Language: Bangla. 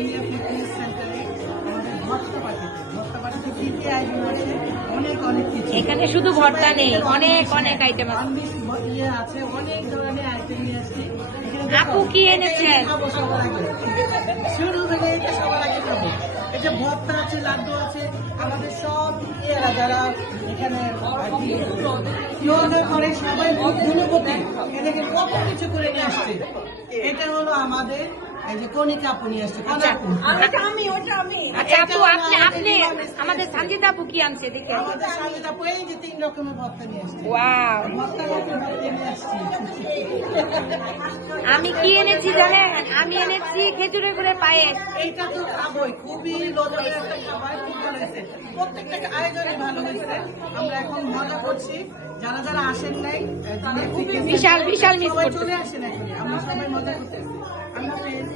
লিনিয়া ফিটনেস সেন্টারে আমাদের ভর্তা পাঠিতে কি কি আইটেম আছে অনেক কিছু। এখানে শুধু ভর্তা নেই, অনেক আইটেম আছে। ইয়ে আছে, অনেক ধরনের আইটেম নিয়ে আসছি। আপু কি এনেছেন? খাবো সবার আগে, শুরু থেকে এটা সবার আগে খাবো। এই যে ভর্তা আছে, লাড্ডু আছে, আমাদের সব ইয়েরা যারা এখানে করে সবাই গুণবতী এটাকে কত কিছু করে নিয়ে আসছে। এটা হলো আমাদের এই যে কণিকা আপু নিয়ে আসছে। আচ্ছা আপু, আপনি আমাদের সানজিদা আপু কি আনছে দেখে? আমাদের সানজিদা আপু এই যে 3 রকমের ভর্তা নিয়ে আসছে। ওয়াও, ভর্তা নিয়ে আসছি। আমি কি এনেছি জানেন? আমি এনেছি খেজুরের গুড়ের পায়েস। এইটা তো খাবোই, খুবই লোভনীয় একটা খাবার, খুব ভালো হয়েছে। প্রত্যেকটা আয়োজনই ভালো হয়েছে। আমরা এখন মজা করছি। যারা যারা আসেন নাই, বিশাল মিস সবাই করছি। চলে আসেন, এখন আমরা সবাই মজা করতেছি। আল্লাহ হাফেজ।